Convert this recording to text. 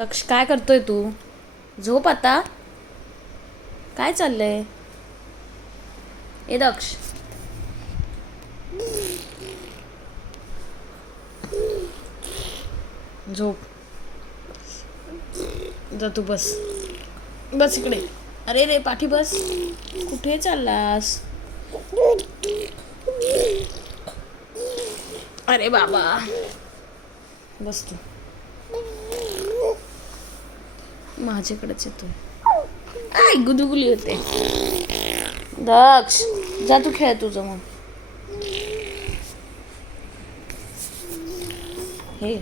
दक्ष काय करतोय तू? झोप आता. काय चाललंय? ए दक्ष, झोप. जा तू बस. बस इकडे. अरे रे पाठी बस. कुठे चाललास? अरे बाबा, बस तू. माझ्याकडेच येतोय. आय गुदुगुली होते. दक्ष, जा तू खेळ तुझं मग. हे